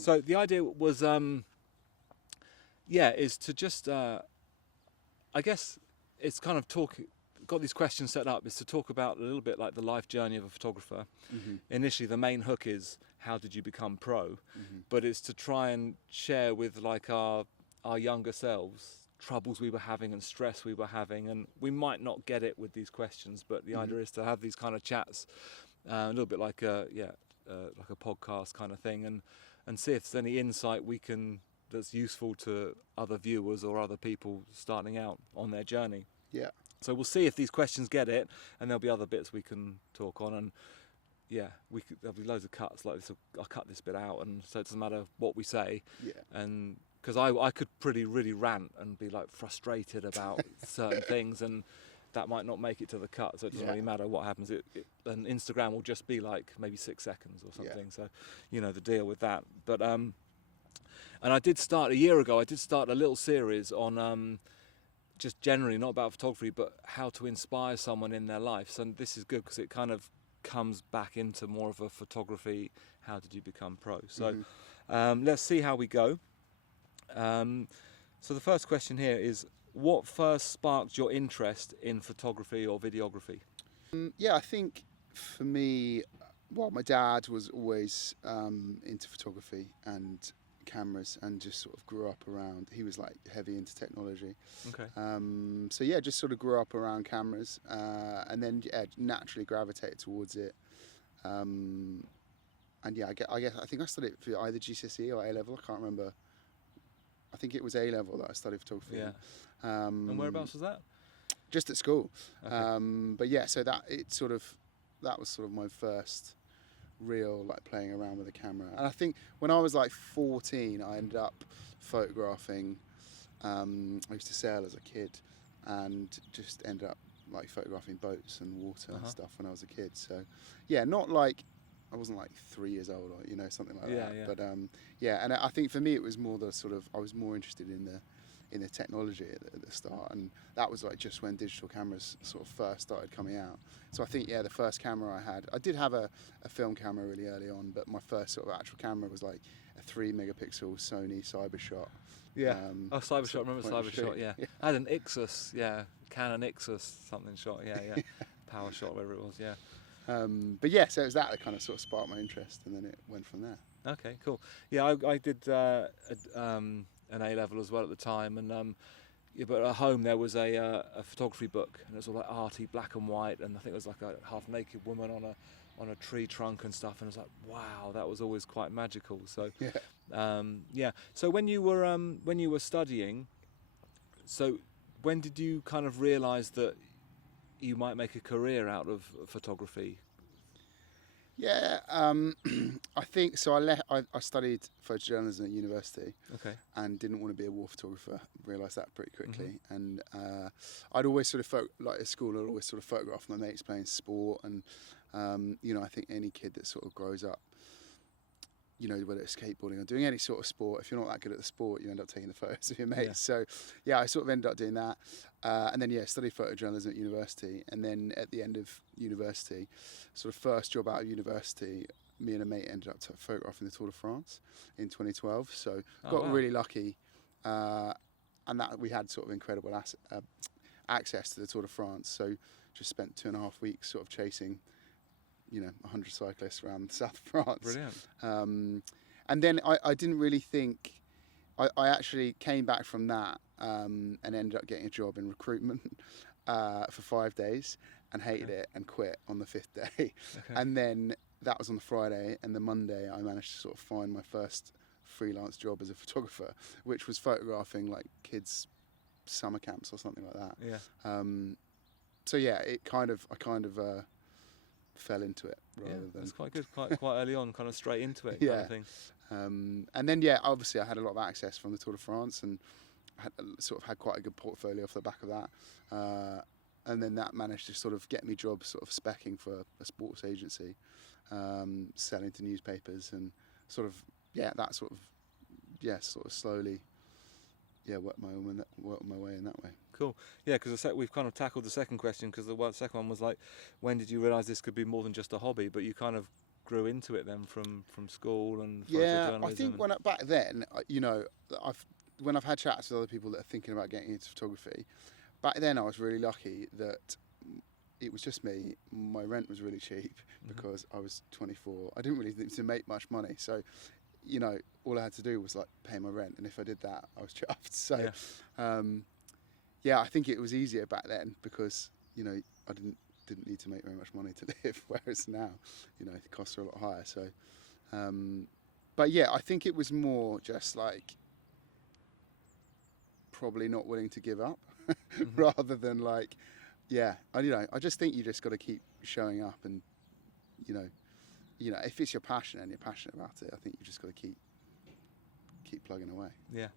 So the idea was, is to just, I guess it's kind of got these questions set up, is to talk about a little bit like the life journey of a photographer. Initially, the main hook is, how did you become pro? But it's to try and share with like our younger selves troubles we were having and stress we were having, and we might not get it with these questions, but the idea is to have these kind of chats, a little bit like a podcast kind of thing, and see if there's any insight that's useful to other viewers or other people starting out on their journey. Yeah. So we'll see if these questions get it, and there'll be other bits we can talk on, and there'll be loads of cuts like this. I'll cut this bit out, and so it doesn't matter what we say. Yeah. And because I could really rant and be like frustrated about certain things, and that might not make it to the cut, so it doesn't really matter what happens. And Instagram will just be like maybe 6 seconds or something. So, the deal with that. But and I did start a year ago. I did start a little series on just generally not about photography, but how to inspire someone in their life. So this is good because it kind of comes back into more of a photography. How did you become pro? So let's see how we go. So the first question here is, what first sparked your interest in photography or videography? I think for me, my dad was always into photography and cameras, and just sort of grew up around. He was like heavy into technology. Okay. Just sort of grew up around cameras, and then naturally gravitated towards it. I think I studied for either GCSE or A level. I can't remember. I think it was A level that I studied photography. Yeah. And whereabouts was that? Just at school. Okay. So that was sort of my first real like playing around with a camera. And I think when I was like 14, I ended up photographing. I used to sail as a kid, and just ended up like photographing boats and water and stuff when I was a kid. So not like I wasn't like 3 years old or something like that. Yeah. But and I think for me it was more the sort of, I was more interested in the technology at the start, and that was like just when digital cameras sort of first started coming out. So I think the first camera I did have a film camera really early on, but my first sort of actual camera was like a 3 megapixel Sony Cybershot. Cybershot, remember Cybershot? Yeah. I had an Ixus, Canon Ixus something shot, Power shot, whatever it was, So it was that kind of sort of sparked my interest, and then it went from there. Okay, cool. Yeah, I did an A level as well at the time, and but at home there was a photography book, and it was all like arty, black and white, and I think it was like a half naked woman on a tree trunk and stuff, and I was like, wow, that was always quite magical. So So when you were studying, so when did you kind of realise that you might make a career out of photography? I think so. I studied photojournalism at university. Okay. And didn't want to be a war photographer. Realised that pretty quickly. And I'd always sort of like at school, I'd always sort of photograph my mates playing sport, and I think any kid that sort of grows up, whether it's skateboarding or doing any sort of sport, if you're not that good at the sport, you end up taking the photos of your mates. So I sort of ended up doing that, and then studied photojournalism at university, and then at the end of university, sort of first job out of university, me and a mate ended up photographing the Tour de France in 2012. So got really lucky, and that we had sort of incredible access to the Tour de France. So just spent 2.5 weeks sort of chasing 100 cyclists around the south of France. Brilliant. And then I didn't really think, I actually came back from that and ended up getting a job in recruitment for 5 days, and hated it and quit on the 5th day. Okay. And then that was on the Friday, and the Monday I managed to sort of find my first freelance job as a photographer, which was photographing like kids' summer camps or something like that. I kind of fell into it rather than. That's quite good. Quite early on, kind of straight into it. Kind of thing. And then obviously I had a lot of access from the Tour de France, and had quite a good portfolio off the back of that. And then that managed to sort of get me jobs, sort of speccing for a sports agency, selling to newspapers, and sort of slowly work my way in that way. Cool. Yeah, because we've kind of tackled the second question, because the second one was like, when did you realise this could be more than just a hobby? But you kind of grew into it then from school and Yeah, photojournalism? I think back then, when I've had chats with other people that are thinking about getting into photography, back then I was really lucky that it was just me. My rent was really cheap because I was 24. I didn't really need to make much money, so all I had to do was like pay my rent, and if I did that, I was chuffed. So, I think it was easier back then because I didn't need to make very much money to live, whereas now, the costs are a lot higher. So, but yeah, I think it was more just like probably not willing to give up, rather than like, I just think you just got to keep showing up, and if it's your passion and you're passionate about it, I think you just got to keep plugging away. Yeah.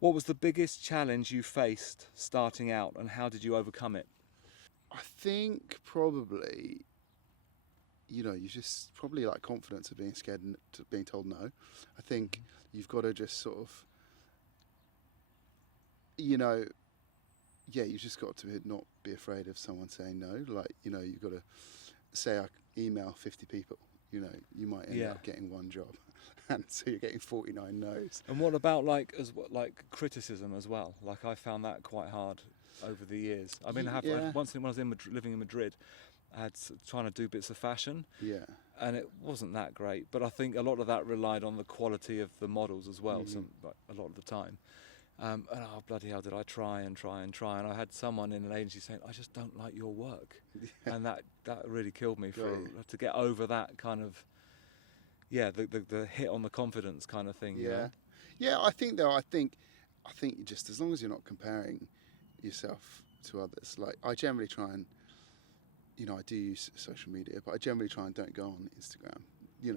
What was the biggest challenge you faced starting out, and how did you overcome it? I think probably, you just probably like confidence of being scared and being told no. I think you've got to just sort of, you've just got to not be afraid of someone saying no. Like, you've got to say, I email 50 people, you might end up getting one job. And so you're getting 49 no's. And what about like criticism as well? Like I found that quite hard over the years. I mean, once when I was living in Madrid, I had trying to do bits of fashion. Yeah. And it wasn't that great, but I think a lot of that relied on the quality of the models as well. A lot of the time. And bloody hell, did I try and I had someone in an agency saying, I just don't like your work. And that really killed me to get over that kind of the hit on the confidence kind of thing. Yeah, I think you just, as long as you're not comparing yourself to others, like I generally try and I do use social media, but I generally try and don't go on Instagram,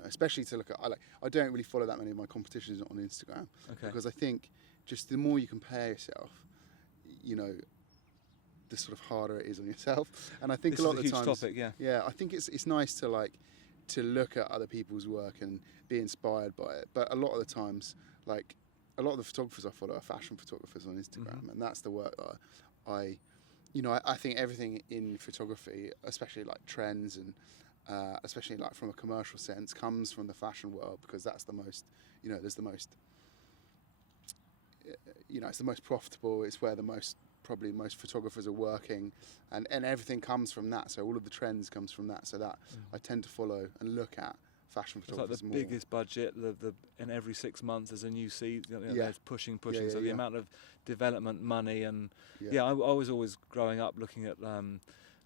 especially to look at, I don't really follow that many of my competitions on Instagram, because I think just the more you compare yourself, the sort of harder it is on yourself. And I think this a lot is of the times, topic, I think it's nice to look at other people's work and be inspired by it. But a lot of the times, like a lot of the photographers I follow are fashion photographers on Instagram, and that's the work that I think everything in photography, especially like trends and especially like from a commercial sense, comes from the fashion world, because that's the most, there's the most, it's the most profitable. It's where probably most photographers are working, and everything comes from that. So all of the trends comes from that. So that I tend to follow and look at fashion photographers more. It's like the biggest budget. And every 6 months there's a new season. They're pushing. So the amount of development money and I was always growing up looking at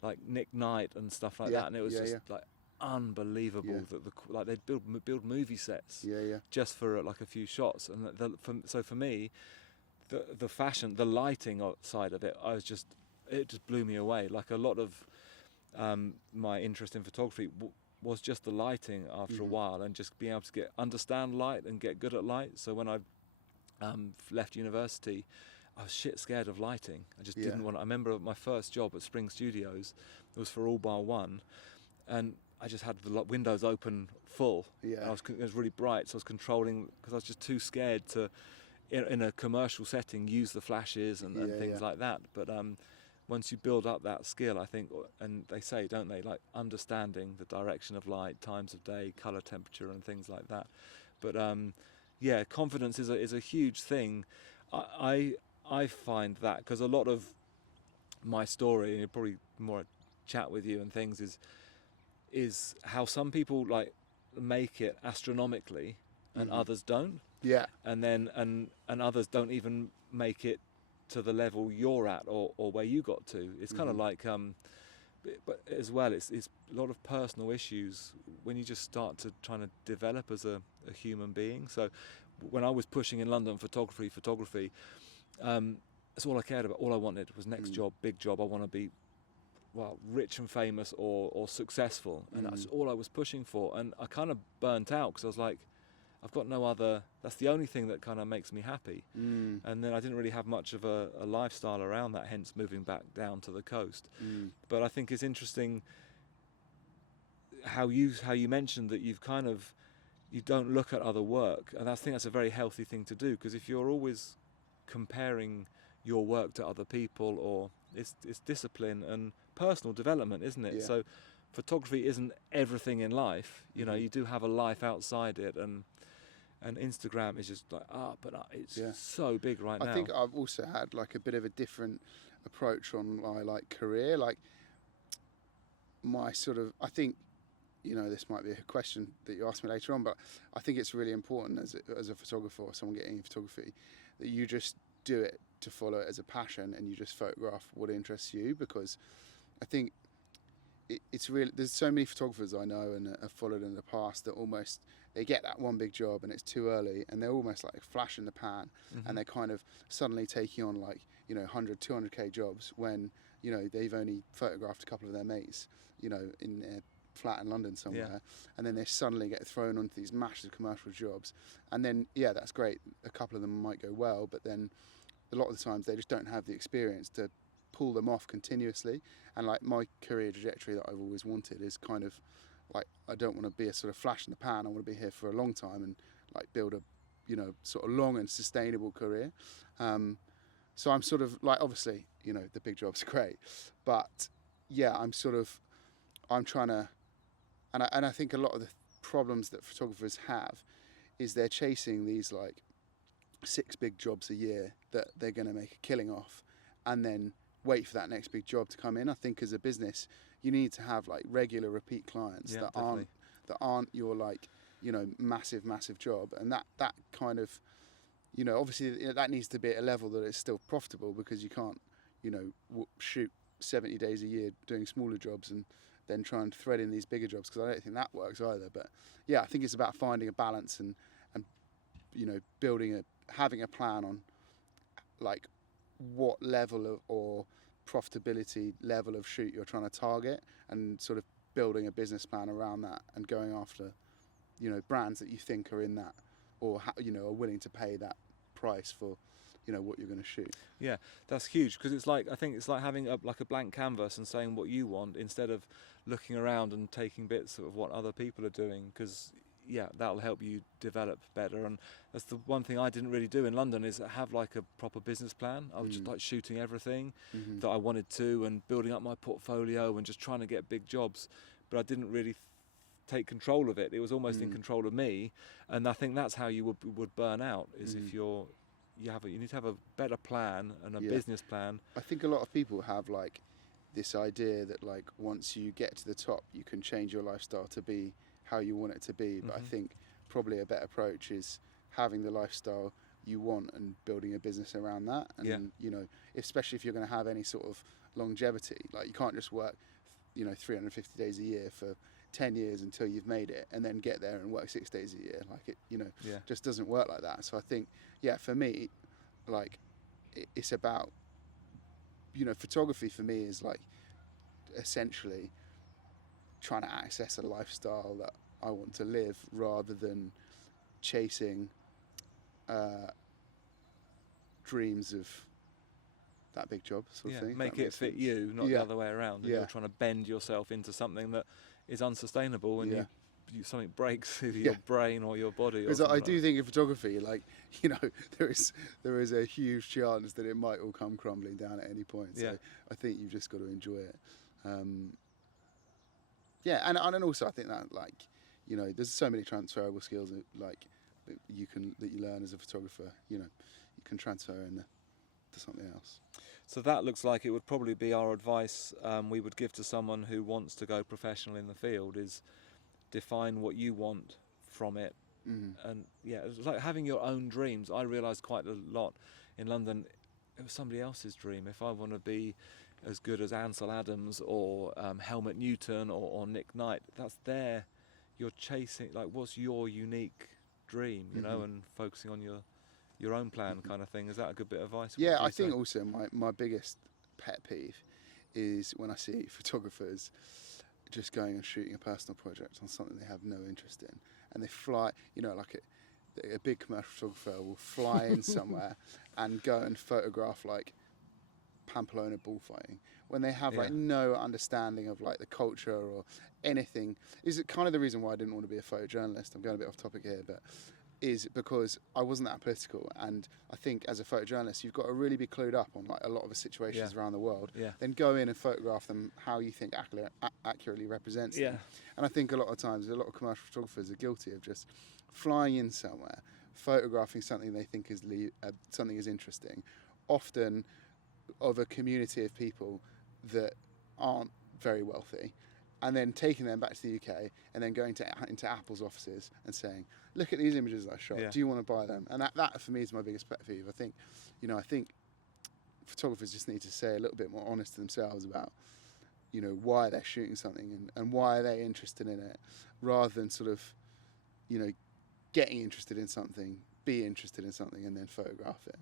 like Nick Knight and stuff like that, and it was like unbelievable that they'd build movie sets just for like a few shots. And so for me, the fashion, the lighting side of it, it just blew me away. Like a lot of my interest in photography was just the lighting after a while, and just being able to understand light and get good at light. So when I left university, I was shit scared of lighting. I just didn't want. I remember my first job at Spring Studios, it was for All Bar One, and I just had the windows open full. Yeah. It was really bright, so I was controlling, because I was just too scared to, in a commercial setting, use the flashes and things like that. But once you build up that skill, I think, and they say, don't they, like understanding the direction of light, times of day, colour, temperature, and things like that. But confidence is a huge thing. I find that, because a lot of my story, and probably more a chat with you and things, is how some people like make it astronomically and others don't. Yeah. And then and others don't even make it to the level you're at or where you got to. It's kind of like but as well, it's a lot of personal issues when you just start to trying to develop as a human being. So when I was pushing in London photography, that's all I cared about. All I wanted was next job, big job. I want to be rich and famous or successful, and that's all I was pushing for. And I kind of burnt out, because I was like, I've got no other, that's the only thing that kind of makes me happy. And then I didn't really have much of a lifestyle around that, hence moving back down to the coast. But I think it's interesting how you mentioned that you don't look at other work, and I think that's a very healthy thing to do, because if you're always comparing your work to other people, or it's discipline and personal development, isn't it? So photography isn't everything in life. You know, Mhm. you do have a life outside it, and Instagram is just like it's Yeah. so big right I now. think I've also had like a bit of a different approach on my like career. Like my sort of, I think, you know, this might be a question that you ask me later on, but I think it's really important as a photographer or someone getting into photography that you just do it to follow it as a passion and you just photograph what interests you, because I think it's really, there's so many photographers I know and have followed in the past that almost they get that one big job and it's too early and they're almost like a flash in the pan, and they're kind of suddenly taking on like, you know, 100, 200k jobs when, you know, they've only photographed a couple of their mates, you know, in their flat in London somewhere, and then they suddenly get thrown onto these massive commercial jobs, and then that's great, a couple of them might go well, but then a lot of the times they just don't have the experience to pull them off continuously. And like my career trajectory that I've always wanted is kind of like, I don't want to be a sort of flash in the pan. I want to be here for a long time and like build a, you know, sort of long and sustainable career. So I'm sort of like, obviously, you know, the big job's great, but yeah, I'm trying to, and I think a lot of the problems that photographers have is they're chasing these like 6 big jobs a year that they're going to make a killing off, and then wait for that next big job to come in. I think as a business, you need to have like regular repeat clients that aren't your like, you know, massive job, and that kind of, you know, obviously that needs to be at a level that it's still profitable, because you can't, you know, shoot 70 days a year doing smaller jobs and then try and thread in these bigger jobs, because I don't think that works either. But yeah, I think it's about finding a balance and you know, having a plan on like what level of or profitability level of shoot you're trying to target, and sort of building a business plan around that and going after, you know, brands that you think are in that, or you know, are willing to pay that price for, you know, what you're going to shoot. Yeah, that's huge, because it's like, I think it's like having a blank canvas and saying what you want instead of looking around and taking bits of what other people are doing, because that'll help you develop better. And that's the one thing I didn't really do in London, is have like a proper business plan. I was just like shooting everything that I wanted to and building up my portfolio and just trying to get big jobs, but I didn't really take control of it. It was almost in control of me, and I think that's how you would burn out, is if you need to have a better plan and a business plan. I think a lot of people have like this idea that like once you get to the top you can change your lifestyle to be how you want it to be, but I think probably a better approach is having the lifestyle you want and building a business around that. And you know, especially if you're going to have any sort of longevity, like you can't just work, you know, 350 days a year for 10 years until you've made it and then get there and work 6 days a year. Like it, you know, just doesn't work like that. So I think, for me, like it's about, you know, photography for me is like essentially trying to access a lifestyle that I want to live, rather than chasing dreams of that big job sort of thing. Make it fit you, not the other way around. And you're trying to bend yourself into something that is unsustainable, and something breaks either your brain or your body. Because I do think in photography, like, you know, there is a huge chance that it might all come crumbling down at any point. So I think you've just got to enjoy it. And also I think that, like, you know, there's so many transferable skills that, like, that you learn as a photographer. You know, you can transfer into something else. So that looks like it would probably be our advice we would give to someone who wants to go professional in the field, is define what you want from it. And it's like having your own dreams. I realised quite a lot in London, it was somebody else's dream. If I want to be as good as Ansel Adams or Helmut Newton or Nick Knight, you're chasing, like, what's your unique dream, you know, and focusing on your own plan kind of thing. Is that a good bit of advice? Yeah, I think also my biggest pet peeve is when I see photographers just going and shooting a personal project on something they have no interest in, and they fly, you know, like a big commercial photographer will fly in somewhere and go and photograph like Pamplona bullfighting, when they have like no understanding of like the culture or anything. Is it kind of the reason why I didn't want to be a photojournalist? I'm going a bit off topic here, but is because I wasn't that political, and I think as a photojournalist you've got to really be clued up on like a lot of the situations around the world. Then go in and photograph them how you think accurately represents them. And I think a lot of times a lot of commercial photographers are guilty of just flying in somewhere, photographing something they think is something is interesting, often of a community of people that aren't very wealthy, and then taking them back to the UK and then going into Apple's offices and saying, look at these images I shot, do you want to buy them? And that for me is my biggest pet peeve. I think photographers just need to say a little bit more honest to themselves about, why they're shooting something and why are they interested in it, rather than sort of, getting interested in something, be interested in something and then photograph it.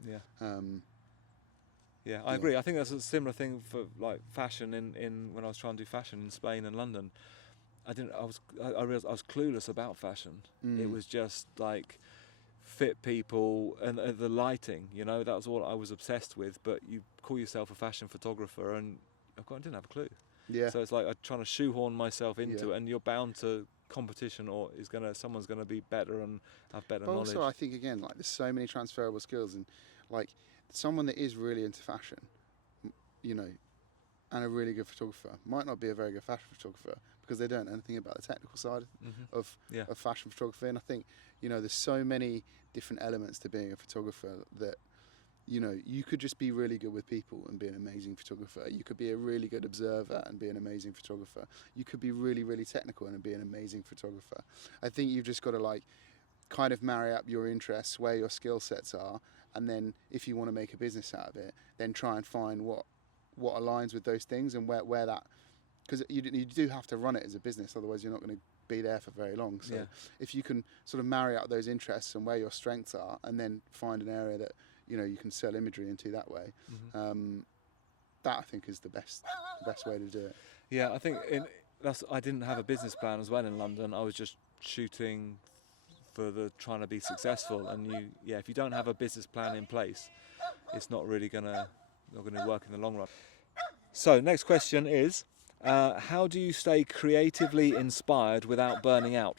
I agree. I think that's a similar thing for like fashion in when I was trying to do fashion in Spain and London. I realized I was clueless about fashion. It was just like fit people and the lighting, that was all I was obsessed with. But you call yourself a fashion photographer and I didn't have a clue. So it's like I'm trying to shoehorn myself into it, and you're bound to competition, or someone's gonna be better and have better knowledge. Also, I think again, like there's so many transferable skills, and like someone that is really into fashion, and a really good photographer might not be a very good fashion photographer because they don't know anything about the technical side of fashion photography. And I think there's so many different elements to being a photographer that you could just be really good with people and be an amazing photographer. You could be a really good observer and be an amazing photographer. You could be really, really technical and be an amazing photographer. I think you've just got to like kind of marry up your interests, where your skill sets are, and then if you want to make a business out of it, then try and find what aligns with those things and where that, because you do have to run it as a business, otherwise you're not going to be there for very long. So if you can sort of marry up those interests and where your strengths are, and then find an area that you can sell imagery into that way, that I think is the best way to do it. Yeah, I think I didn't have a business plan as well in London. I was just shooting for trying to be successful, and if you don't have a business plan in place, it's not really gonna work in the long run. So next question is, how do you stay creatively inspired without burning out?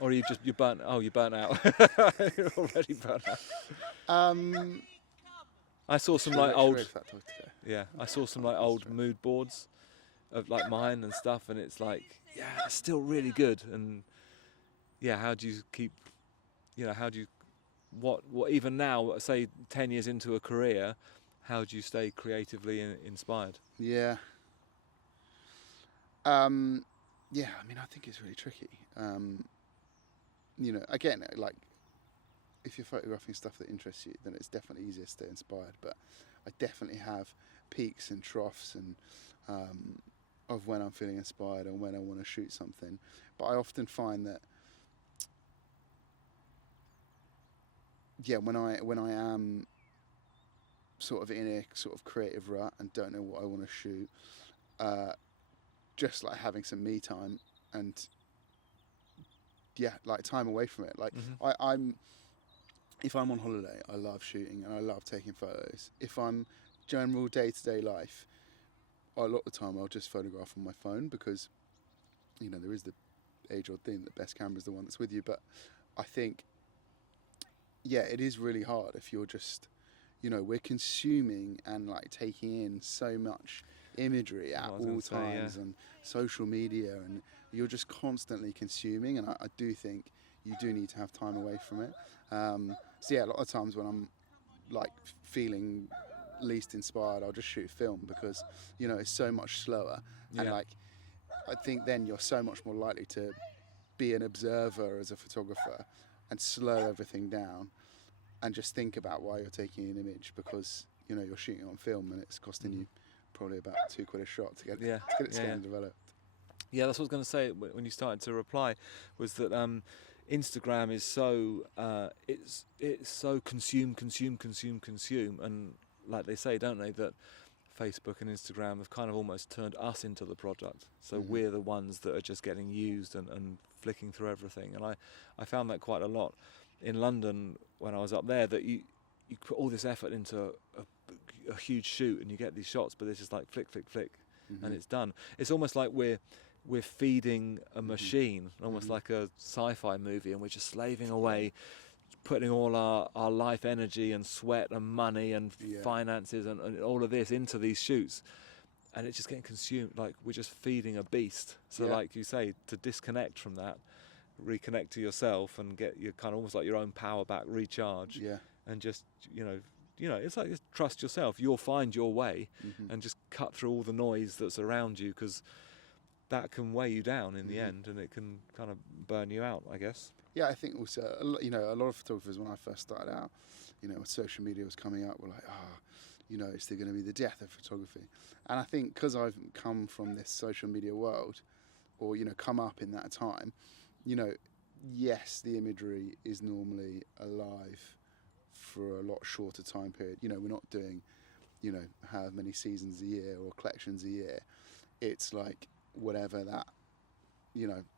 Or you burnt out. You're already burnt out. I saw some like old old mood boards of like mine and stuff, and it's like, it's still really good. And how do you keep, what even now, say 10 years into a career, how do you stay creatively inspired? I mean, I think it's really tricky. Again, like if you're photographing stuff that interests you, then it's definitely easier to stay inspired. But I definitely have peaks and troughs and of when I'm feeling inspired and when I want to shoot something. But I often find that when I am sort of in a sort of creative rut and don't know what I want to shoot, just like having some me time and like time away from it. Like if I'm on holiday, I love shooting and I love taking photos. If I'm general day-to-day life, a lot of the time I'll just photograph on my phone, because there is the age-old thing that best camera is the one that's with you. But I think it is really hard if you're just we're consuming and like taking in so much imagery at all times and social media, and you're just constantly consuming, and I do think you do need to have time away from it. A lot of times when I'm like feeling least inspired, I'll just shoot film, because it's so much slower, and like I think then you're so much more likely to be an observer as a photographer and slow everything down and just think about why you're taking an image, because you're shooting on film and it's costing you probably about £2 a shot to get it scanned and developed. Yeah, that's what I was going to say when you started to reply, was that Instagram is so it's so consume, and like they say, don't they, that Facebook and Instagram have kind of almost turned us into the product. So we're the ones that are just getting used and flicking through everything. And I found that quite a lot in London when I was up there, that you put all this effort into a huge shoot and you get these shots, but it's just like flick, and it's done. It's almost like we're we're feeding a machine, almost like a sci-fi movie, and we're just slaving away, putting all our life energy and sweat and money and finances and all of this into these shoots, and it's just getting consumed. Like, we're just feeding a beast. So like you say, to disconnect from that, reconnect to yourself and get your kind of almost like your own power back, recharge, and just it's like, just trust yourself. You'll find your way, and just cut through all the noise that's around you, because that can weigh you down in the end, and it can kind of burn you out, I guess. Yeah, I think also, a lot of photographers, when I first started out, when social media was coming up, were like, it's going to be the death of photography. And I think because I've come from this social media world, or, come up in that time, yes, the imagery is normally alive for a lot shorter time period. We're not doing, how many seasons a year or collections a year. It's like whatever that,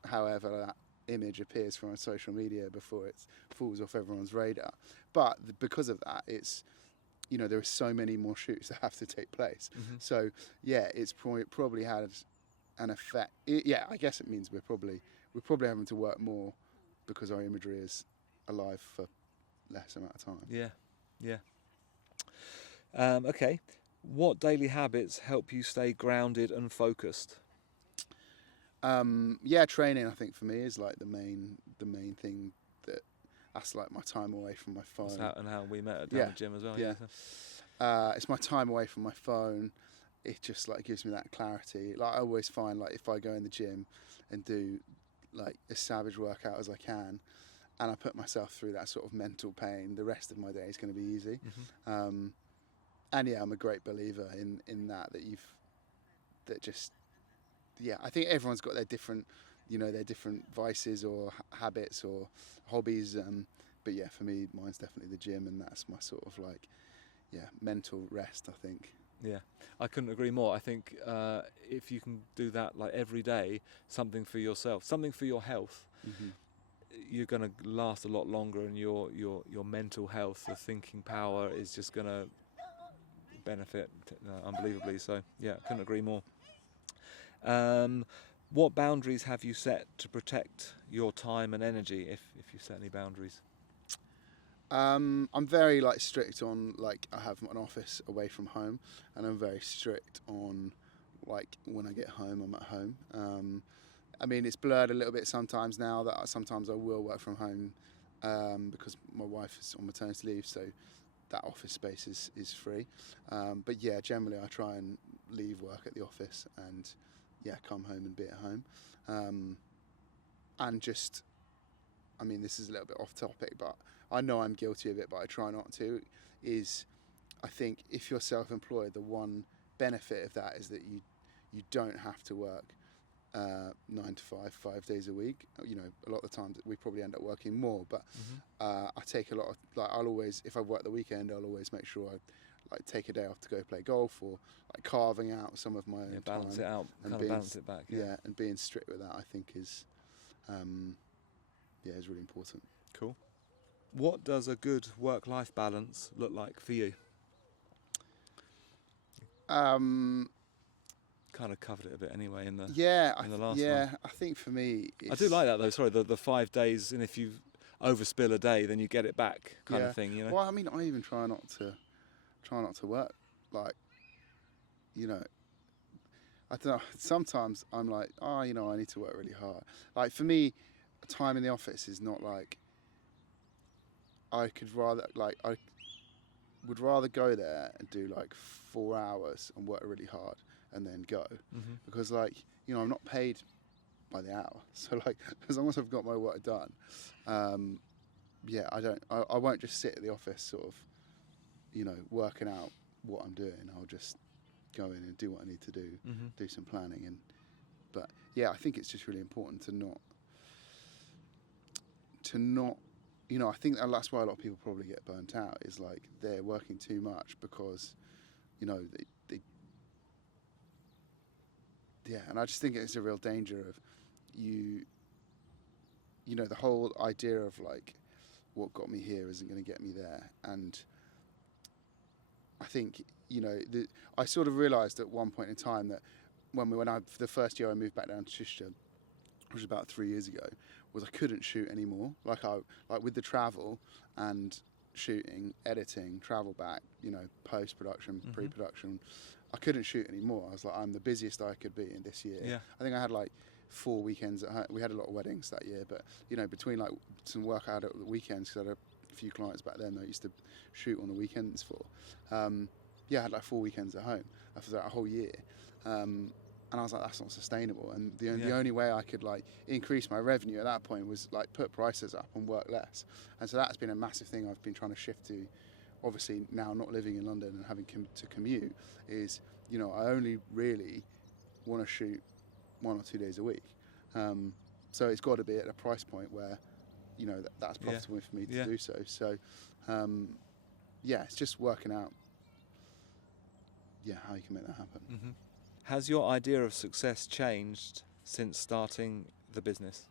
however that image appears from social media before it falls off everyone's radar. But because of that, it's, there are so many more shoots that have to take place. So yeah, it's probably had an effect. I guess it means we're probably having to work more because our imagery is alive for less amount of time. Okay, what daily habits help you stay grounded and focused? Training, I think, for me is like the main thing. That's like my time away from my phone. And how we met at the gym as well. It's my time away from my phone. It just like gives me that clarity. Like, I always find, like, if I go in the gym and do like as savage workout as I can, and I put myself through that sort of mental pain, the rest of my day is going to be easy. And I'm a great believer in that I think everyone's got their different, their different vices or habits or hobbies. But yeah, for me, mine's definitely the gym, and that's my sort of like, mental rest, I think. Yeah, I couldn't agree more. I think if you can do that like every day, something for yourself, something for your health, you're going to last a lot longer, and your mental health, the thinking power, is just going to benefit unbelievably. So yeah, couldn't agree more. What boundaries have you set to protect your time and energy, if you set any boundaries? I'm very like strict on, like, I have an office away from home, and I'm very strict on, like, when I get home, I'm at home. I mean, it's blurred a little bit sometimes now that sometimes I will work from home because my wife is on maternity leave, so that office space is free. But yeah, generally I try and leave work at the office and come home and be at home. And just, I mean, this is a little bit off topic, but I know I'm guilty of it, but I try not to, I think if you're self-employed, the one benefit of that is that you don't have to work 9 to 5 days a week. A lot of the times we probably end up working more, but I take a lot of, like, I'll always, if I work the weekend, I'll always make sure I like take a day off to go play golf, or like carving out some of my own balance time it out, and kind of balance it back. And being strict with that, I think is really important. Cool. What does a good work-life balance look like for you? Kind of covered it a bit anyway in the last one. I think for me, I do like that though. Sorry, the 5 days, and if you overspill a day, then you get it back, kind of thing. Well, I mean, I even try not to work. Like, I don't know. Sometimes I'm like, I need to work really hard. Like, for me, time in the office is not like, I would rather go there and do like 4 hours and work really hard and then go, because, like, I'm not paid by the hour, so like, as long as I've got my work done, I won't just sit at the office sort of, working out what I'm doing. I'll just go in and do what I need to do, do some planning, but I think it's just really important to not, I think that's why a lot of people probably get burnt out, is like they're working too much because, and I just think it's a real danger of the whole idea of like, what got me here isn't going to get me there. And I think, I sort of realised at one point in time that the first year I moved back down to Chichester, which was about 3 years ago, was I couldn't shoot anymore. Like with the travel and shooting, editing, travel back, post production, pre-production, I couldn't shoot anymore. I was like, I'm the busiest I could be in this year. Yeah. I think I had like 4 weekends at home. We had a lot of weddings that year, but between like some work I had at the weekends, because I had a few clients back then that I used to shoot on the weekends for. I had like 4 weekends at home for that whole year. And I was like, that's not sustainable. And the only way I could like increase my revenue at that point was like put prices up and work less. And so that's been a massive thing I've been trying to shift to. Obviously now not living in London and having to commute is, I only really want to shoot 1 or 2 days a week. So it's got to be at a price point where, that's profitable for me to do so. So, it's just working out, how you can make that happen. Mm-hmm. Has your idea of success changed since starting the business?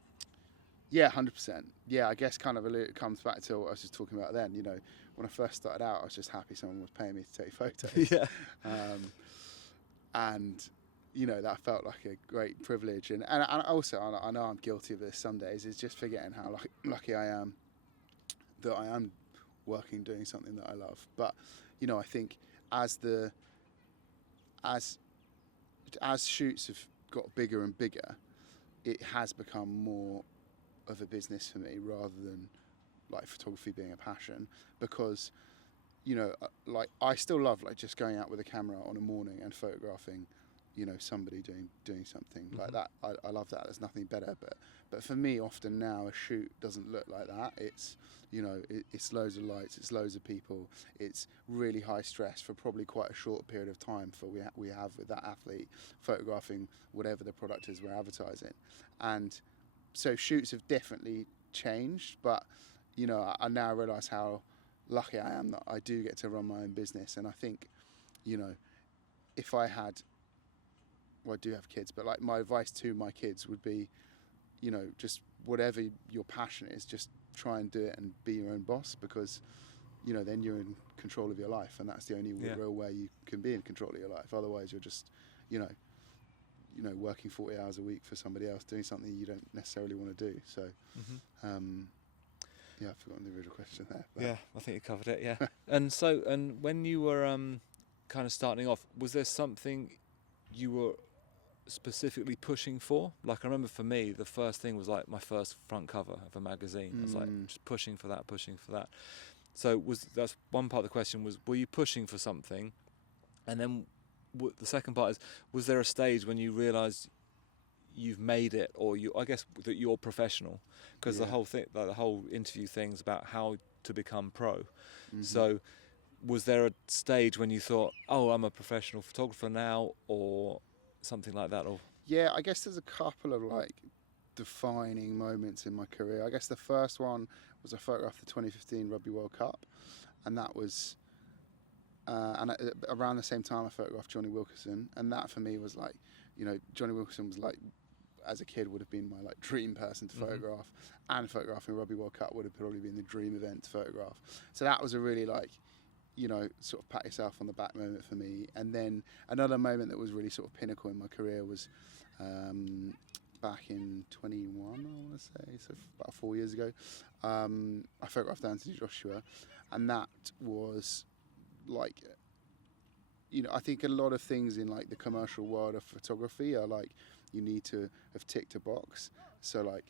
Yeah, 100%. Yeah, I guess kind of it comes back to what I was just talking about then. When I first started out, I was just happy someone was paying me to take photos. Yeah. And that felt like a great privilege. And also, I know I'm guilty of this some days, is just forgetting how lucky I am that I am working, doing something that I love. But, I think as shoots have got bigger and bigger, it has become more of a business for me rather than like photography being a passion, because like I still love like just going out with a camera on a morning and photographing somebody doing something like that. I love that. There's nothing better, but for me often now a shoot doesn't look like that. It's it's loads of lights, it's loads of people, it's really high stress for probably quite a short period of time for we have with that athlete photographing whatever the product is we're advertising. And so shoots have definitely changed, but I now realise how lucky I am that I do get to run my own business. And I think if I had, well, I do have kids, but like my advice to my kids would be, just whatever your passion is, just try and do it and be your own boss, because then you're in control of your life, and that's the only real way you can be in control of your life. Otherwise you're just working 40 hours a week for somebody else doing something you don't necessarily want to do. So I've forgotten the original question there, but. Yeah, I think you covered it. Yeah. and when you were kind of starting off, was there something you were specifically pushing for? Like I remember for me, the first thing was like my first front cover of a magazine. I was like just pushing for that. So that's one part of the question was, were you pushing for something? And then the second part is, was there a stage when you realised you've made it, or I guess that you're professional? Because the whole thing, like the whole interview thing's about how to become pro. Mm-hmm. So was there a stage when you thought, oh, I'm a professional photographer now, or something like that? Or yeah, I guess there's a couple of like defining moments in my career. I guess the first one was I photographed the 2015 Rugby World Cup, and that was around the same time I photographed Johnny Wilkinson, and that for me was like, Johnny Wilkinson was like, as a kid, would have been my like dream person to photograph, and photographing Rugby World Cup would have probably been the dream event to photograph. So that was a really like, sort of pat yourself on the back moment for me. And then another moment that was really sort of pinnacle in my career was back in 21, I want to say, so about 4 years ago. I photographed Anthony Joshua, and that was like, I think a lot of things in like the commercial world of photography are like, you need to have ticked a box. So like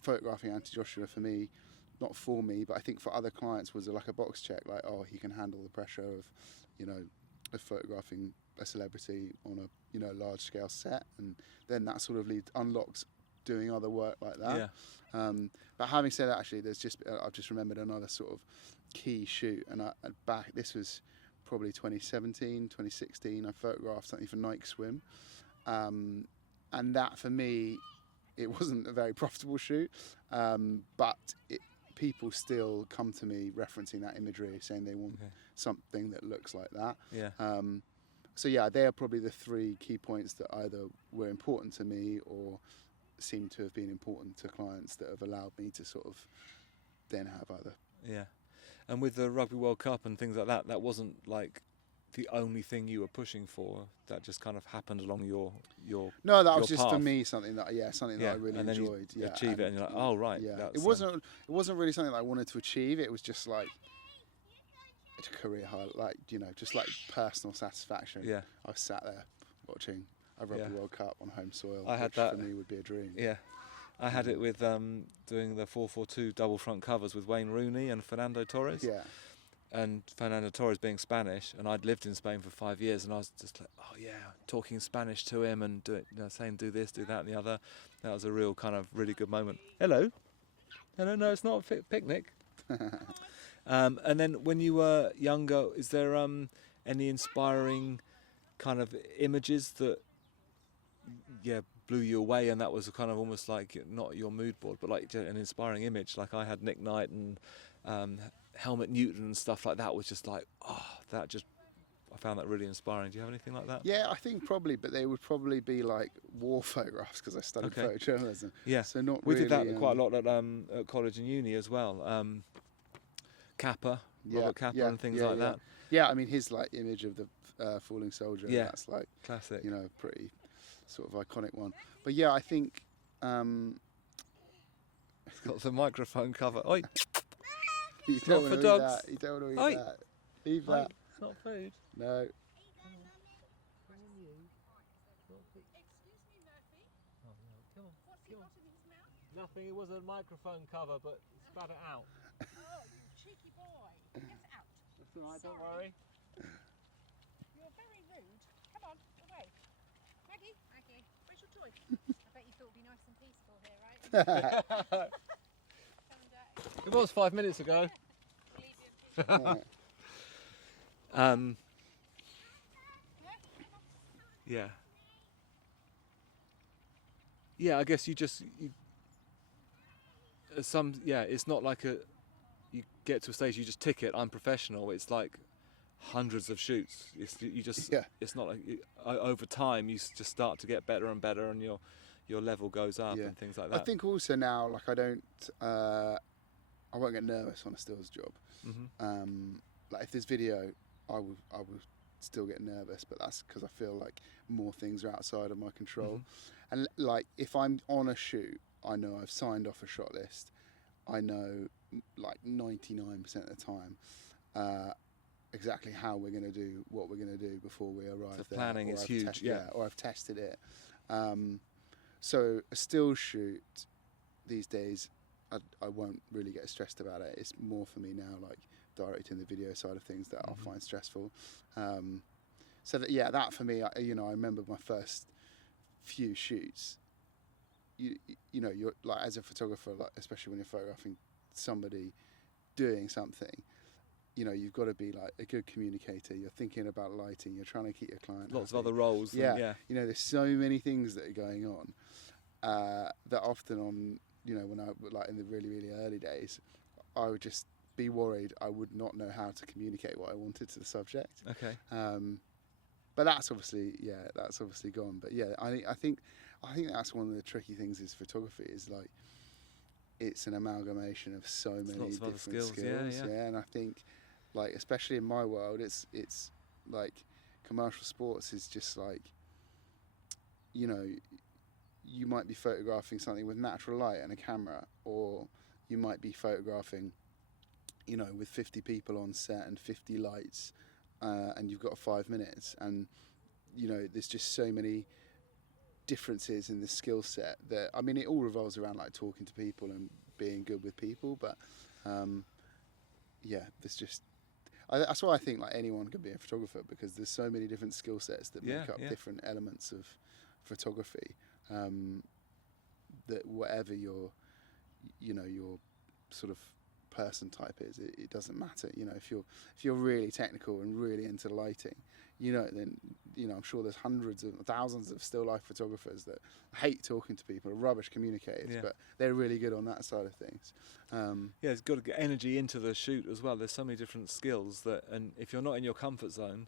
photographing Anthony Joshua for me, not for me, but I think for other clients was like a box check, like, oh, he can handle the pressure of, of photographing a celebrity on a, large scale set. And then that sort of unlocks doing other work like that. Yeah. But having said that, actually, I've just remembered another sort of key shoot. And this was probably 2017, 2016, I photographed something for Nike Swim. And that for me, it wasn't a very profitable shoot, but people still come to me referencing that imagery, saying they want something that looks like that. Yeah. So yeah, they are probably the three key points that either were important to me or seem to have been important to clients that have allowed me to sort of then have other. Yeah. And with the Rugby World Cup and things like that, that wasn't like the only thing you were pushing for? That just kind of happened along your No, that your was just for path? me something that I really and then enjoyed. you achieve it, and you're like, oh right. Yeah, That's, it wasn't really something that I wanted to achieve. It was just like a career high, like just like personal satisfaction. Yeah. I was sat there watching a Rugby World Cup on home soil, I had which that for me would be a dream. Yeah, I had it with doing the 442 double front covers with Wayne Rooney and Fernando Torres. Yeah. And Fernando Torres being Spanish, and I'd lived in Spain for 5 years, and I was just like, oh yeah, talking Spanish to him and saying do this, do that, and the other. That was a real kind of really good moment. Hello, no, it's not a picnic. And then when you were younger, is there any inspiring kind of images that blew you away, and that was kind of almost like not your mood board, but like an inspiring image? Like I had Nick Knight and Helmut Newton and stuff like that. Was just like, I found that really inspiring. Do you have anything like that? Yeah, I think probably, but they would probably be like war photographs because I studied photojournalism. Yeah, so not we really, did that quite a lot at college and uni as well. Kappa, Robert Kappa, and things like that. Yeah, I mean his like image of the falling soldier. Yeah, that's like classic. Pretty sort of iconic one. But yeah, I think. It's got the microphone cover. Oi. You don't want for to dogs. Eat that. You don't want to eat that. Leave that. It's not food. No. Excuse me, Murphy. Oh, no, come on. What's he got in his mouth? Nothing. It was a microphone cover, but spat it out. Oh, you cheeky boy. Get it out. That's all right. Don't Sorry. worry. You're very rude. Come on, away. Maggie, where's your toy? I bet you thought it'd be nice and peaceful here, right? Come and, It was 5 minutes ago. we'll leave you. Yeah. Yeah, I guess it's not like you get to a stage you just tick it. I'm professional. It's like hundreds of shoots. It's not like over time you just start to get better and better, and your level goes up and things like that. I think also now, like I won't get nervous on a stills job. Mm-hmm. Like if there's video, I will still get nervous, but that's because I feel like more things are outside of my control. Mm-hmm. And like if I'm on a shoot, I know I've signed off a shot list. I know like 99% of the time exactly how we're going to do what we're going to do before we arrive there. Planning is huge, or I've tested it. So a still shoot these days, I won't really get stressed about it. It's more for me now, like directing the video side of things that I'll find stressful. So that for me, I remember my first few shoots. You're like as a photographer, like especially when you're photographing somebody doing something, you've got to be like a good communicator. You're thinking about lighting. You're trying to keep your client Lots happy. of other roles. Yeah. There's so many things that are going on that often on, when I like in the really, really early days, I would just be worried I would not know how to communicate what I wanted to the subject. Okay. But that's obviously gone. But yeah, I think that's one of the tricky things is photography is like it's an amalgamation of so many different skills. Yeah, and I think like especially in my world, it's like commercial sports is just like you might be photographing something with natural light and a camera, or you might be photographing with 50 people on set and 50 lights, and you've got 5 minutes, and there's just so many differences in the skill set that it all revolves around like talking to people and being good with people, but there's just that's why I think like anyone can be a photographer, because there's so many different skill sets that make up different elements of photography, that whatever your sort of person type is, it doesn't matter. If you're really technical and really into lighting, then I'm sure there's hundreds of thousands of still life photographers that hate talking to people, are rubbish communicators, but they're really good on that side of things. It's got to get energy into the shoot as well. There's so many different skills and if you're not in your comfort zone,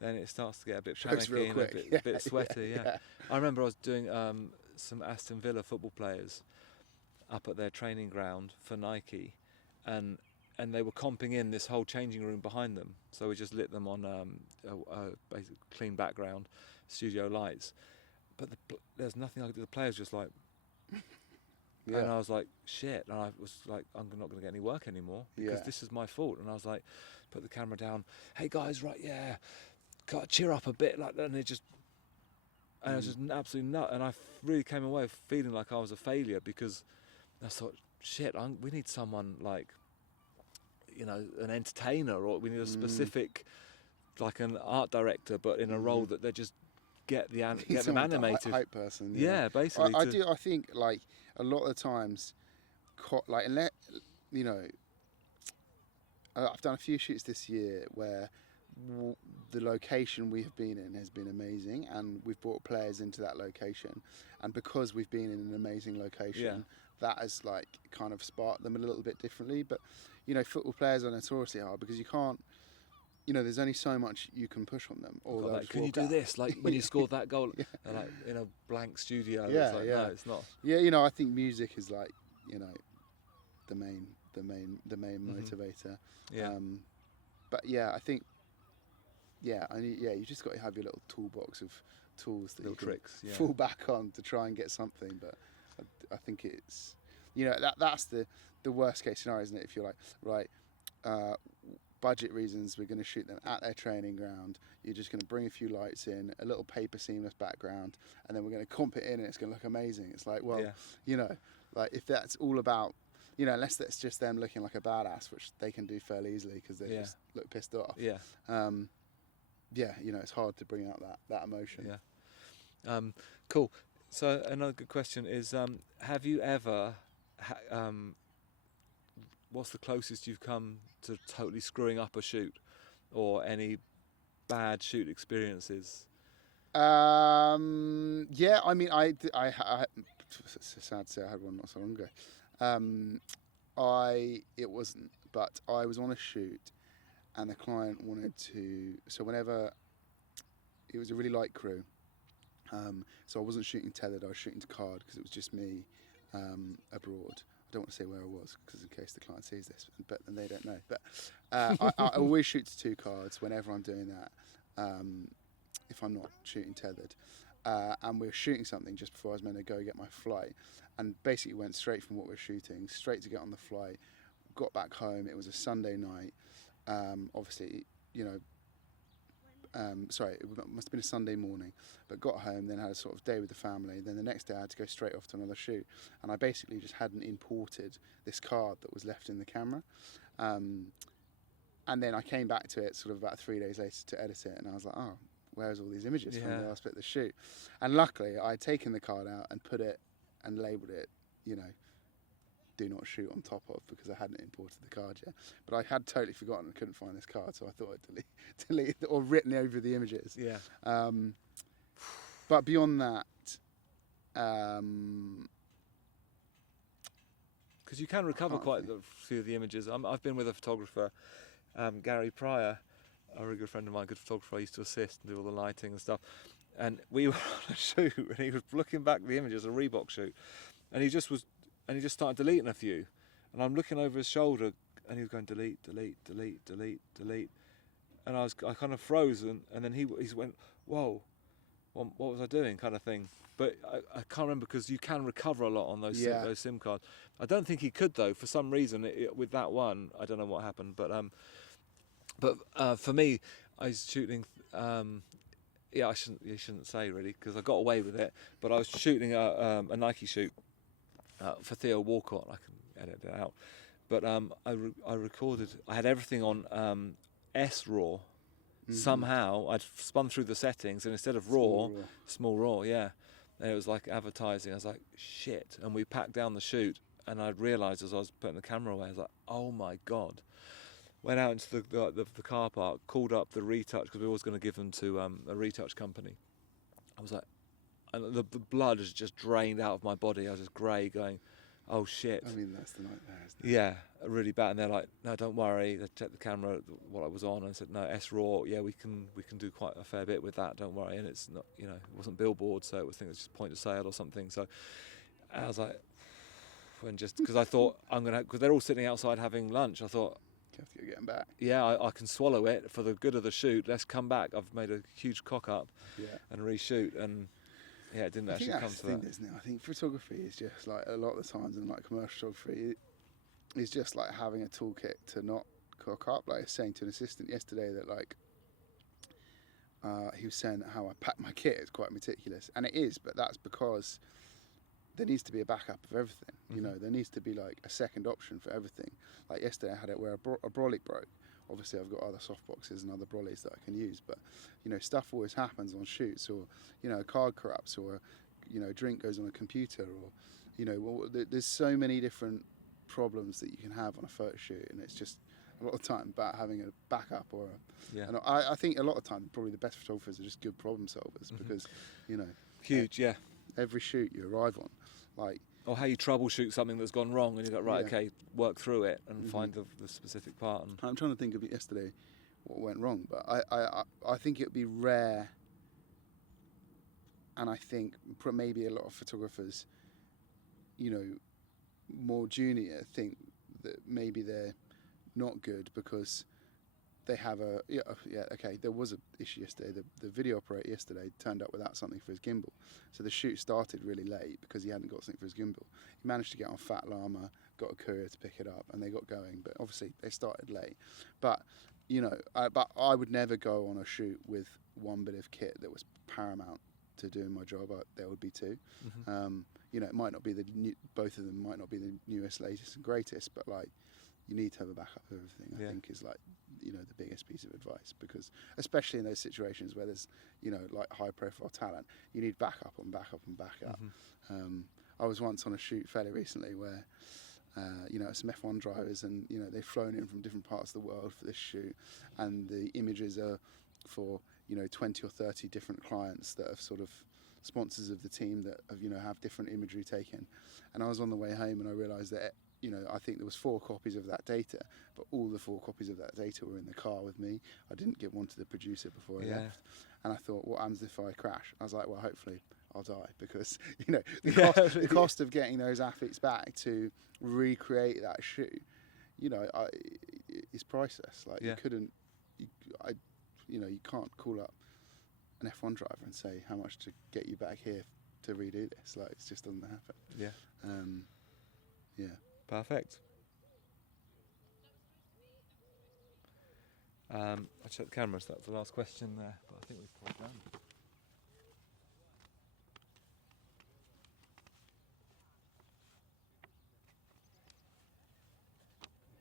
then it starts to get a bit panicky and a bit sweaty. Yeah. I remember I was doing some Aston Villa football players up at their training ground for Nike, and and they were comping in this whole changing room behind them. So we just lit them on a basic clean background, studio lights. But there's nothing I could do. The players just like, and I was like, shit. And I was like, I'm not going to get any work anymore because this is my fault. And I was like, put the camera down. Hey guys, right, yeah, got to cheer up a bit, like that. And it just, and it was just an absolute nut. And I really came away feeling like I was a failure because I thought, shit, we need someone like, you know, an entertainer, or we need a specific, like an art director, but in a role that they just get them animated. Hype person. Yeah, basically. I think like a lot of the times, like unless, you know, I've done a few shoots this year where the location we have been in has been amazing, and we've brought players into that location, and because we've been in an amazing location, that has like kind of sparked them a little bit differently. But you know, football players are notoriously hard because you can't, you know, there's only so much you can push on them. Or like, can you do this? Like when you scored that goal, like in a blank studio. It's like, no, it's not. Yeah, you know, I think music is like, you know, the main motivator. Yeah. But yeah, I think, you just got to have your little toolbox of tools that Little you can tricks, fall back on to try and get something. But I think it's, you know, that's the worst case scenario, isn't it? If you're like, right, budget reasons, we're going to shoot them at their training ground. You're just going to bring a few lights in, a little paper seamless background, and then we're going to comp it in, and it's going to look amazing. It's like, well, you know, like if that's all about, you know, unless that's just them looking like a badass, which they can do fairly easily because they just look pissed off. Yeah. You know, it's hard to bring out that emotion. Yeah. Cool. So another good question is, have you ever, what's the closest you've come to totally screwing up a shoot, or any bad shoot experiences? Yeah, I mean, it's sad to say I had one not so long ago. It wasn't, but I was on a shoot, and the client wanted to. So whenever it was a really light crew, so I wasn't shooting tethered. I was shooting to card because it was just me abroad. I don't want to say where I was because in case the client sees this, but then they don't know. But I always shoot to 2 cards whenever I'm doing that, if I'm not shooting tethered. And we were shooting something just before I was meant to go get my flight, and basically went straight from what we were shooting straight to get on the flight. Got back home. It was a Sunday night. Obviously, you know. Sorry, it must have been a Sunday morning, but got home, then had a sort of day with the family. Then the next day I had to go straight off to another shoot, and I basically just hadn't imported this card that was left in the camera. And then I came back to it sort of about 3 days later to edit it, and I was like, oh, where's all these images from the last bit of the shoot? And luckily I had taken the card out and put it and labelled it, you know, do not shoot on top of, because I hadn't imported the card yet. But I had totally forgotten and couldn't find this card, so I thought I'd delete it, or written over the images. Yeah. But beyond that, because you can recover quite a few of the images. I've been with a photographer, Gary Pryor, a really good friend of mine, good photographer. I used to assist and do all the lighting and stuff. And we were on a shoot, and he was looking back at the images, a Reebok shoot, and he just started deleting a few. And I'm looking over his shoulder, and he was going delete, delete, delete, delete, delete. And I kind of froze, and then he went, whoa, what was I doing, kind of thing. But I can't remember, because you can recover a lot on those SIM cards. I don't think he could, though, for some reason. With that one, I don't know what happened. But for me, I was shooting. You shouldn't say really, because I got away with it. But I was shooting a Nike shoot for Theo Walcott. I can edit it out. But I recorded. I had everything on S-RAW. Mm-hmm. Somehow I'd spun through the settings, and instead of small RAW, yeah. And it was like advertising. I was like, shit. And we packed down the shoot, and I realised as I was putting the camera away, I was like, oh my God. Went out into the car park, called up the retouch, because we were always going to give them to a retouch company. I was like, and the blood has just drained out of my body. I was just grey, going, oh shit. I mean, that's the nightmare, isn't it? Yeah, really bad. And they're like, no, don't worry. They checked the camera, what I was on, and I said, no, S-RAW, yeah, we can do quite a fair bit with that. Don't worry. And it's not, it wasn't billboard, so it was just point of sale or something. So I was like, and just because I thought because they're all sitting outside having lunch, I thought, have to go get them back. Yeah, I can swallow it for the good of the shoot. Let's come back. I've made a huge cock up Yeah. and reshoot, and yeah, it didn't I actually think come that's to the thing, that. isn't it? I think photography is just like a lot of the times in like commercial photography, it's just like having a toolkit to not cock up. Like I was saying to an assistant yesterday that like he was saying that how I pack my kit is quite meticulous, and it is, but that's because there needs to be a backup of everything. You know, there needs to be like a second option for everything. Like yesterday, I had it where a brolly broke. Obviously, I've got other soft boxes and other brollies that I can use, but you know, stuff always happens on shoots, or you know, a card corrupts, or you know, a drink goes on a computer, or you know, there's so many different problems that you can have on a photo shoot, and it's just a lot of time about having a backup or a, Yeah. and I think a lot of time probably the best photographers are just good problem solvers because you know, Huge, yeah. every shoot you arrive on, like Or how you troubleshoot something that's gone wrong, and you go, right, Yeah. okay, work through it and find the specific part. And I'm trying to think of it yesterday what went wrong, but I think it would be rare, and I think maybe a lot of photographers, you know, more junior think that maybe they're not good because they have okay, there was an issue yesterday. The video operator yesterday turned up without something for his gimbal, so the shoot started really late because he hadn't got something for his gimbal. He managed to get on Fat Llama, got a courier to pick it up, and they got going, but obviously they started late. But you know, but I would never go on a shoot with one bit of kit that was paramount to doing my job. There would be two. You know, it might not be both of them might not be the newest, latest, and greatest, but like you need to have a backup of everything. I think is like, you know, the biggest piece of advice, because especially in those situations where there's, you know, like high profile talent, you need backup and backup and backup. I was once on a shoot fairly recently where you know, some F1 drivers, and you know, they've flown in from different parts of the world for this shoot, and the images are for, you know, 20 or 30 different clients that are sort of sponsors of the team that have, you know, have different imagery taken. And I was on the way home and I realised that, you know, I think there was 4 copies of that data, but all the 4 copies of that data were in the car with me. I didn't give one to the producer before I left. And I thought, what happens if I crash? I was like, well, hopefully I'll die, because, you know, the cost of getting those athletes back to recreate that shoot, you know, is priceless. Like you couldn't, you know, you can't call up an F1 driver and say how much to get you back here to redo this. Like, it just doesn't happen. Yeah. perfect. I checked the cameras. That was the last question there, but I think we've probably done.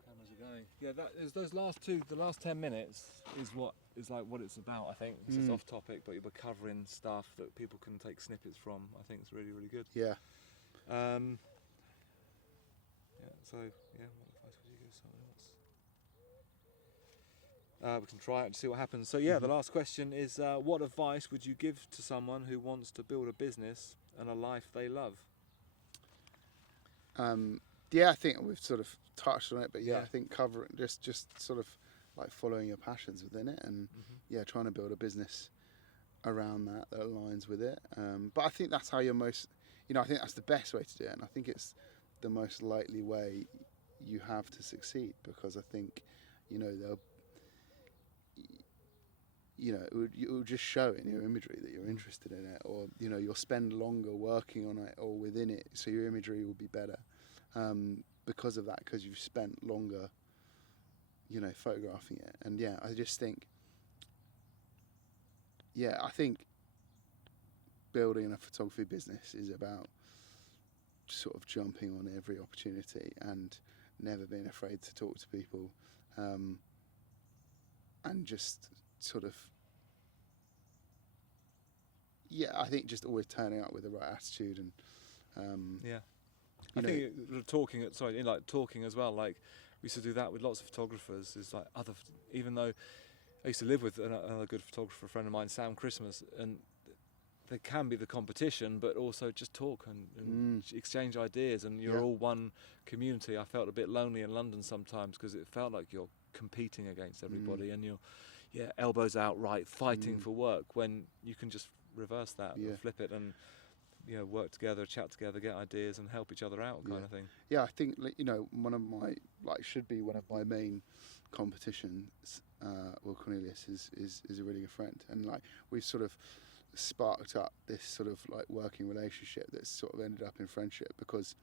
Cameras are going. Yeah, that is those last two. The last 10 minutes is what is like what it's about. I think it's just off topic, but you're covering stuff that people can take snippets from. I think it's really, really good. Yeah. So yeah, what advice would you give someone else? We can try it and see what happens. So yeah, the last question is, what advice would you give to someone who wants to build a business and a life they love? Yeah, I think we've sort of touched on it, but I think covering just sort of like following your passions within it, and trying to build a business around that aligns with it. But I think that's how you're most, you know, I think that's the best way to do it, and I think it's the most likely way you have to succeed, because I think, you know, it will just show in your imagery that you're interested in it, or you know, you'll spend longer working on it or within it, so your imagery will be better because of that, because you've spent longer, you know, photographing it. And I just think, I think building a photography business is about sort of jumping on every opportunity and never being afraid to talk to people, and just sort of, I think just always turning up with the right attitude. And I think talking as well, like we used to do that with lots of photographers, is like even though I used to live with another good photographer friend of mine, Sam Christmas, and there can be the competition, but also just talk and exchange ideas, and you're all one community. I felt a bit lonely in London sometimes because it felt like you're competing against everybody, and you're elbows out, right, fighting for work, when you can just reverse that and flip it and work together, chat together, get ideas, and help each other out, kind Yeah. of thing. Yeah, I think one of my should be one of my main competitions. Will Cornelius is a really good friend, and like we've sort of sparked up this sort of like working relationship that's sort of ended up in friendship because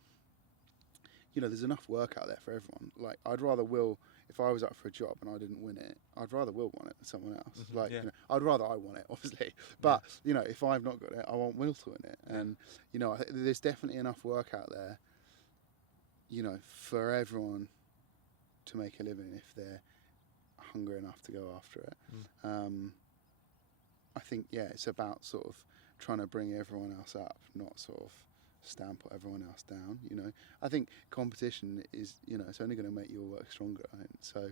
there's enough work out there for everyone. Like I'd rather Will, if I was up for a job and I didn't win it, I'd rather Will won it than someone else. Mhm, Like yeah. I'd rather I won it, obviously, but if I've not got it, I want Will to win it. And I think there's definitely enough work out there, for everyone to make a living if they're hungry enough to go after it. I think it's about sort of trying to bring everyone else up, not sort of stamp everyone else down. I think competition is it's only going to make your work stronger. I think so,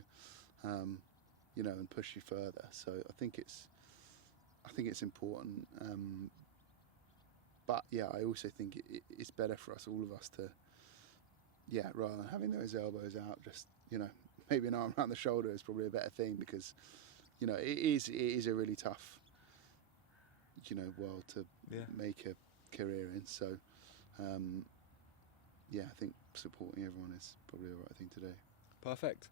and push you further. So I think it's important. But I also think it's better for us, all of us, to rather than having those elbows out, just maybe an arm around the shoulder is probably a better thing because it is a really tough world to make a career in. So I think supporting everyone is probably the right thing to do. Perfect.